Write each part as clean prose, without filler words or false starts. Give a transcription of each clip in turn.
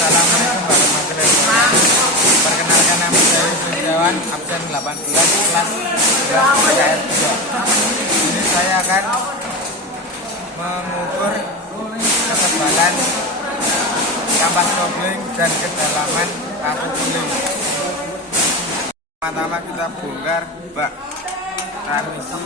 Assalamualaikum warahmatullahi wabarakatuh. Perkenalkan nama saya Setiawan, absen 18 kelas 12 PKR 2. Ini saya akan mengukur ketebalan kampas kopling dan kedalaman paku guling. Pertama kita bongkar bak transmisi.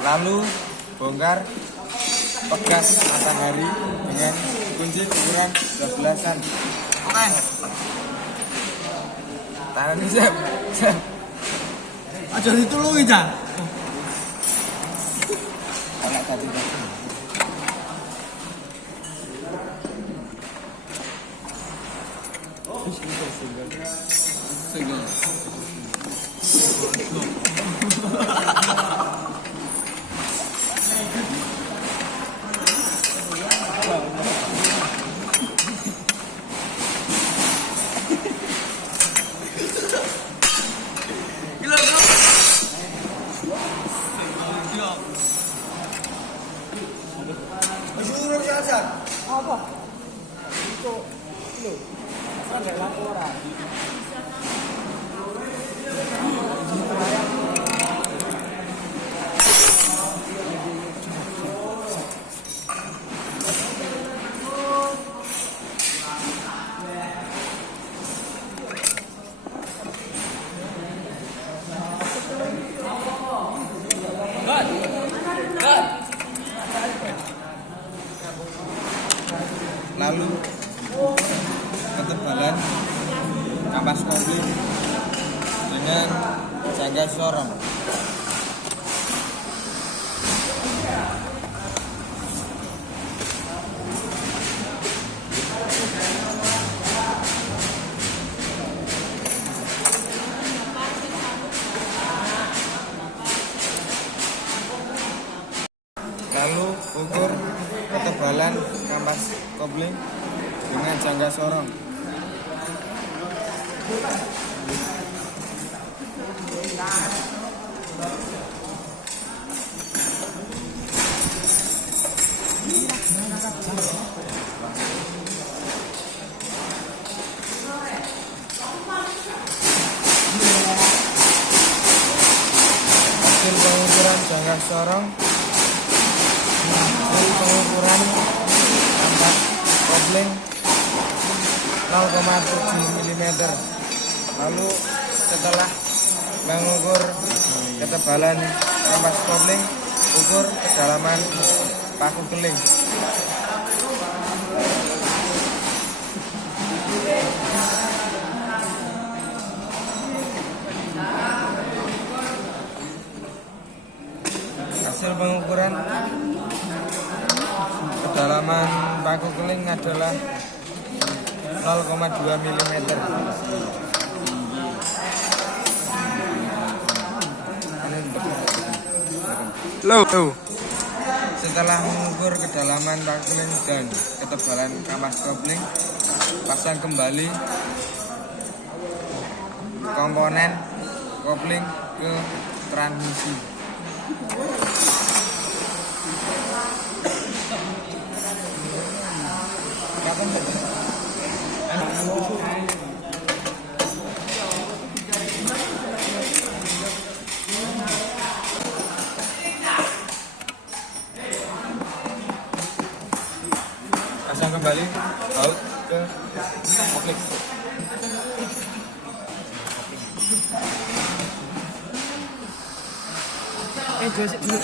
Lalu bongkar pegas matahari dengan kunci ukuran 12-an. Oke. Tangan siap. Aja ditulungi, Cak. Anak tadi. Single. Apa? Itu lo. Ada laporan. Lalu ketebalan kampas kopling dengan jangka sorong. Lalu ukur ketebalan kampas kopling dengan jangka sorong. Hasil pengukuran jangka sorong, hasil pengukuran kampas kopling 0,7 mm. Lalu setelah mengukur ketebalan kampas kopling, ukur kedalaman paku keling. Hasil pengukuran kedalaman paku keling adalah 0,2 mm. Setelah mengukur kedalaman paku keling dan ketebalan kampas kopling, pasang kembali komponen kopling ke transmisi. Pasang kembali baut ke kopling. Josip dulu.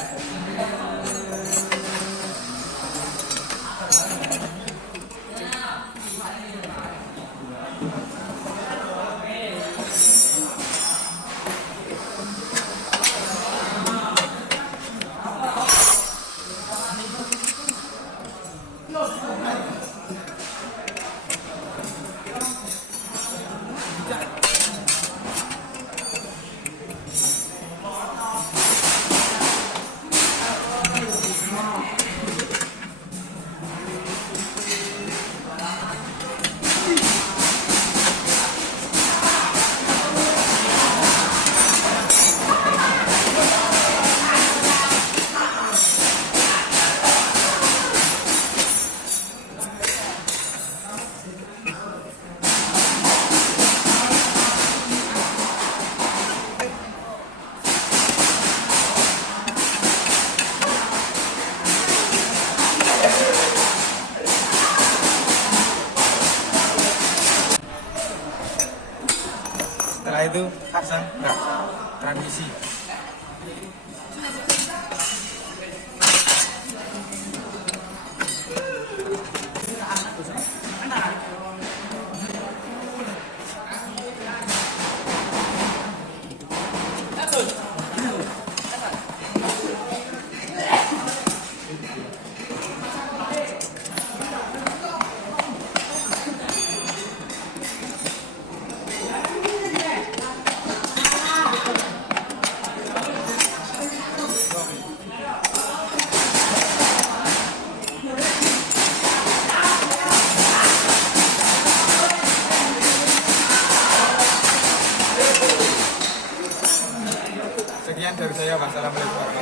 itu pasang enggak transmisi. Sekian dari saya. Wassalamualaikum warahmatullahi wabarakatuh.